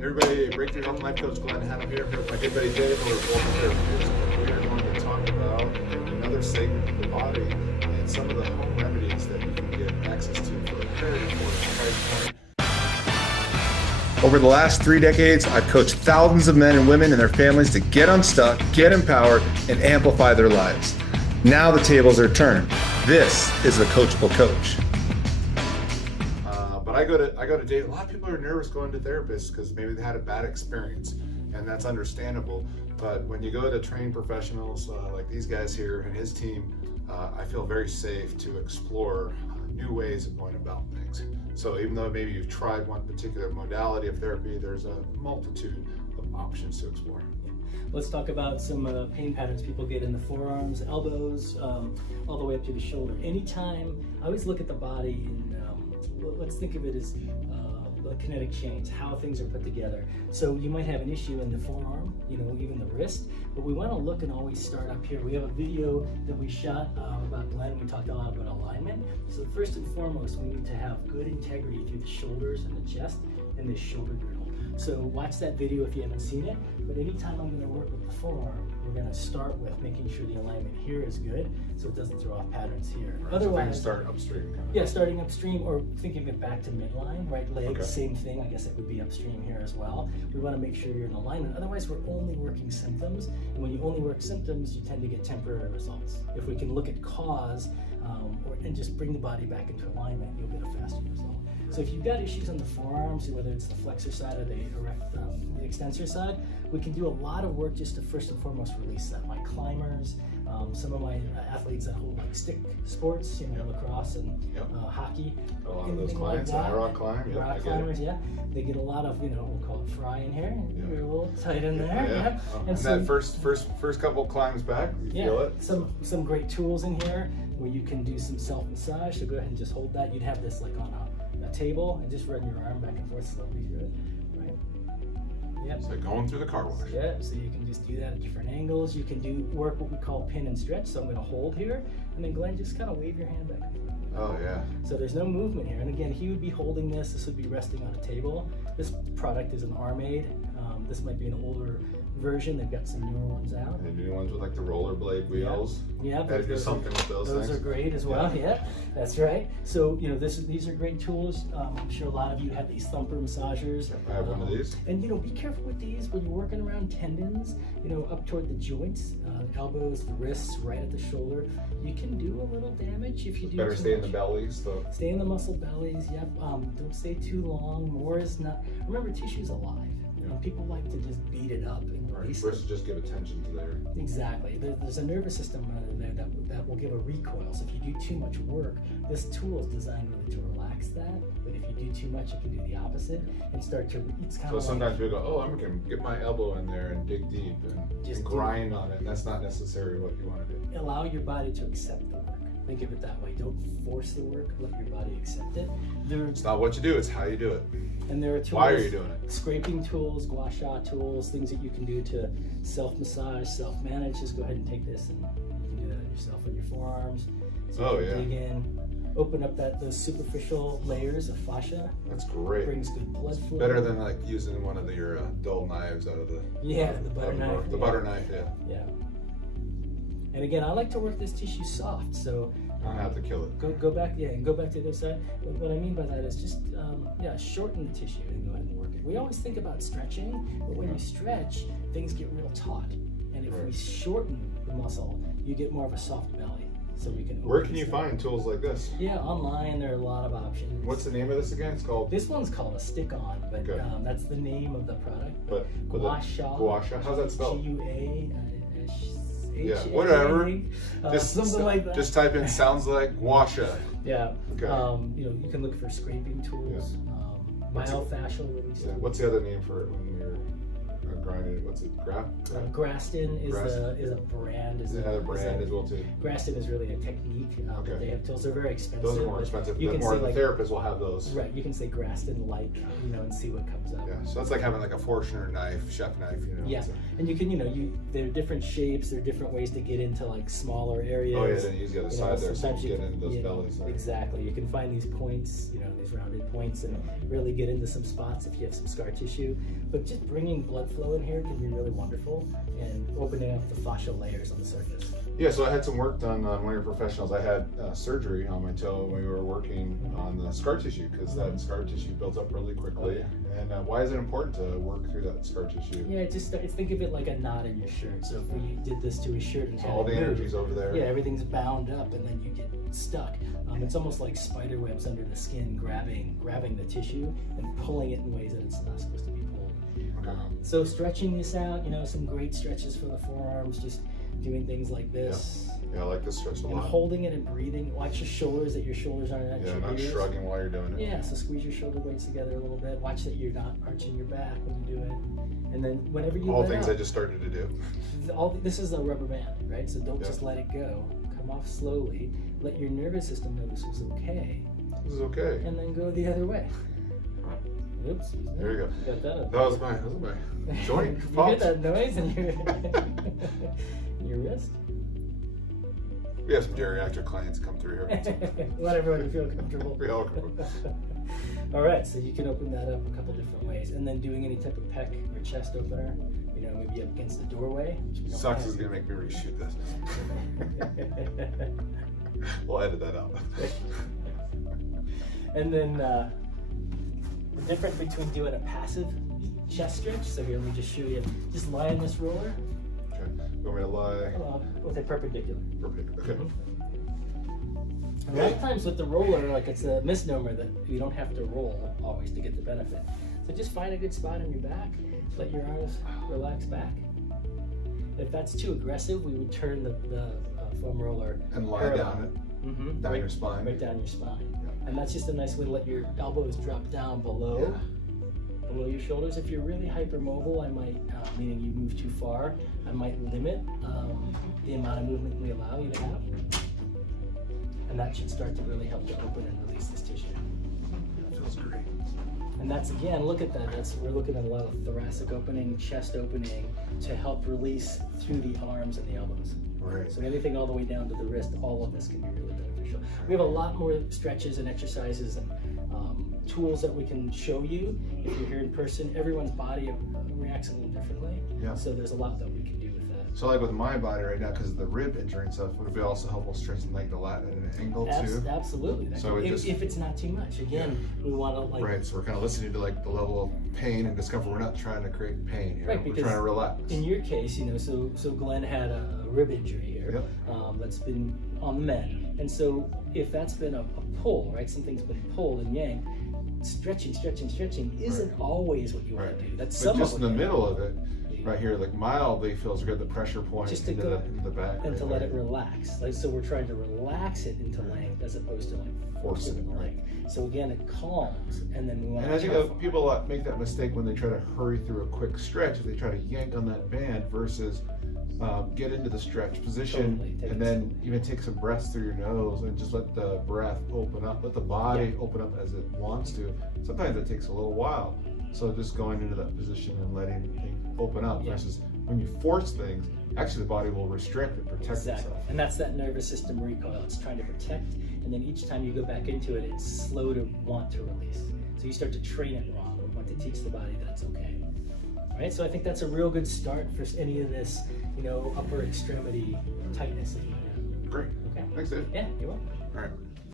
Everybody, Breakthrough Health Life Coach Glenn Hattem here with my good buddy Dave over at Boulder Therapeutics. We are going to talk about another segment of the body and some of the home remedies that you can get access to for a very affordable price point. Over the last 3 decades, I've coached thousands of men and women and their families to get unstuck, get empowered, and amplify their lives. Now the tables are turned. This is the Coachable Coach. I go to date. A lot of people are nervous going to therapists because maybe they had a bad experience, and that's understandable. But when you go to trained professionals like these guys here and his team, I feel very safe to explore new ways of going about things. So even though maybe you've tried one particular modality of therapy, there's a multitude of options to explore. Let's talk about some pain patterns people get in the forearms, elbows, all the way up to the shoulder. Anytime, I always look at the body and let's think of it as kinetic chains, how things are put together. So you might have an issue in the forearm, even the wrist, but we want to look and always start up here. We have a video that we shot about Glenn. We talked a lot about alignment. So first and foremost, we need to have good integrity through the shoulders and the chest and the shoulder girdle. So watch that video if you haven't seen it, but anytime I'm going to work with the forearm, we're going to start with making sure the alignment here is good so it doesn't throw off patterns here. Right, Otherwise, so start upstream. Yeah, starting upstream or thinking of it back to midline, right leg, Okay. Same thing. I guess it would be upstream here as well. We want to make sure you're in alignment. Otherwise, we're only working symptoms. And when you only work symptoms, you tend to get temporary results. If we can look at cause and just bring the body back into alignment, you'll get a faster result. So if you've got issues on the forearms, whether it's the flexor side or the extensor side, we can do a lot of work just to first and foremost release that. My climbers, some of my athletes that hold like stick sports, lacrosse and hockey. A lot of those clients, like rock climb, rock climbers, they get a lot of, we'll call it fry in here. You're a little tight in there. And so, that first couple climbs back, you feel it. Some great tools in here where you can do some self-massage. So go ahead and just hold that. You'd have this like on a table and just run your arm back and forth slowly through it, right? Yep. It's like going through the car wash. Yeah, so you can just do that at different angles. You can do work what we call pin and stretch. So I'm going to hold here, and then Glenn, just kind of wave your hand back and forth. Oh yeah. So there's no movement here. And again, he would be holding this. This would be resting on a table. This product is an arm aid. This might be an older version. They've got some newer ones out. The new ones with like the rollerblade wheels. Yeah, Gotta do something with those things. Those are great as well. Yeah, that's right. So these are great tools. I'm sure a lot of you have these thumper massagers. I have one of these. And be careful with these when you're working around tendons. Up toward the joints, elbows, the wrists, right at the shoulder. You can do a little damage if you do. Better too stay much. In the bellies though. Stay in the muscle bellies. Yep. Don't stay too long. More is not. Remember, tissue's alive. And people like to just beat it up and release Versus just give attention to there. Exactly. There's a nervous system in there that will give a recoil. So if you do too much work, this tool is designed really to relax that. But if you do too much, it can do the opposite and start to. It's kind of. So sometimes we go, oh, I'm gonna get my elbow in there and dig deep and grind on it. And that's not necessarily what you want to do. Allow your body to accept the work. Think of it that way. Don't force the work. Let your body accept it. It's not what you do, it's how you do it. And there are tools. Why are you doing it? Scraping tools, gua sha tools, things that you can do to self-massage, self-manage. Just go ahead and take this and you can do that yourself on your forearms. So you can dig in, open up those superficial layers of fascia. That's great. Brings good blood flow. Better than like using one of your dull knives out of the the butter knife. The butter knife, yeah. And again, I like to work this tissue soft, so I have to kill it. Go back, and go back to the other side. What I mean by that is just shorten the tissue and go ahead and work it. We always think about stretching, but when you stretch, things get real taut. And if we shorten the muscle, you get more of a soft belly. So we can. Where can you find tools like this? Yeah, online there are a lot of options. What's the name of this again? It's called. This one's called a stick-on, but that's the name of the product. But gua sha. Gua sha. How's that spelled? G-U-A. Whatever. Something like that. Just type in sounds like gua sha. Yeah. Okay. You can look for scraping tools. Myofascial release. Yeah. What's the other name for it when you're grinding. What's it? Graston is Graston. a brand. Is Another brand as well too. Graston is really a technique. Okay. They have tools. They're very expensive. Those are more expensive. You The can more say the like, therapists will have those. right. You can say Graston-like, and see what comes up. Yeah. So that's like having like a Forstner knife, chef knife. Yeah, and you can, there are different shapes. There are different ways to get into like smaller areas. Oh yeah, then you use the other side there, so sometimes you get into those bellies. There. Exactly. You can find these points, these rounded points, and really get into some spots if you have some scar tissue. But just bringing blood flow in here can be really wonderful and opening up the fascial layers on the surface. Yeah, so I had some work done on one of your professionals. I had surgery on my toe when we were working on the scar tissue because that scar tissue builds up really quickly. And why is it important to work through that scar tissue? Yeah, just think of it like a knot in your shirt. So if we did this to a shirt and All the energy's over there. Yeah, everything's bound up and then you get stuck. It's almost like spider webs under the skin grabbing the tissue and pulling it in ways that it's not supposed to be pulled. Okay. So stretching this out, some great stretches for the forearms, just doing things like this. Yeah, I like this stretch a lot. And holding it and breathing. Watch your shoulders, that your shoulders aren't at your not ears. shrugging while you're doing it. Yeah, so squeeze your shoulder blades together a little bit. Watch that you're not arching your back when you do it. And then whenever you All let things out, I just started to do. this is a rubber band, right? So don't just let it go. Come off slowly. Let your nervous system know this is okay. This is okay. And then go the other way. Oops. There you go. You got that up. That was my joint. You hear that noise in your, your wrist? We have some geriatric clients come through here. Let everyone feel comfortable. We all comfortable. All right, so you can open that up a couple different ways, and then doing any type of pec or chest opener. Maybe up against the doorway. Sucks is gonna make me reshoot this. We'll edit that out. And then the difference between doing a passive chest stretch. So here, let me just show you. Just lie on this roller. Okay. You want me to lie? With a perpendicular. Perpendicular. Okay. A lot of times with the roller, it's a misnomer that you don't have to roll always to get the benefit. So just find a good spot on your back. Let your arms relax back. If that's too aggressive, we would turn the foam roller and lie down it. Down your spine. Right down your spine. Yeah. And that's just a nice way to let your elbows drop down below your shoulders. If you're really hypermobile, I might, meaning you move too far, I might limit the amount of movement we allow you to have. And that should start to really help to open and release this tissue. That feels great. And that's, again, look at that. We're looking at a lot of thoracic opening, chest opening to help release through the arms and the elbows. Right. So anything all the way down to the wrist, all of this can be really beneficial. We have a lot more stretches and exercises and tools that we can show you if you're here in person. Everyone's body reacts a little differently. Yeah. So there's a lot that we can do with that. So like with my body right now, because of the rib injury and stuff, would it be also helpful stretching like the lat at an angle too? Absolutely. So if it's not too much. Again, we want to Right, so we're kind of listening to like the level of pain and discomfort. We're not trying to create pain here. Right, we're because trying to relax. In your case, so Glenn had a rib injury here that's been on the mend. And so if that's been a pull, right, something's been pulled and yanked, stretching isn't always what you want to do. That's but some just of in the middle of it, right here, like mildly feels good, the pressure point just to into go the back. and to let it relax. So we're trying to relax it into length as opposed to force it into length. So again, it calms, and then we want And I think people make that mistake when they try to hurry through a quick stretch. They try to yank on that band versus get into the stretch position and then even take some breaths through your nose and just let the breath open up, let the body open up as it wants to. Sometimes it takes a little while. So just going into that position and letting things open up versus when you force things, actually the body will restrict and protect itself. And that's that nervous system recoil. It's trying to protect, and then each time you go back into it, it's slow to want to release. So you start to train it wrong. We want to teach the body that it's okay. All right, so I think that's a real good start for any of this, upper extremity tightness that you have. Great. Okay. Thanks, Dave. Yeah, you're welcome. All right.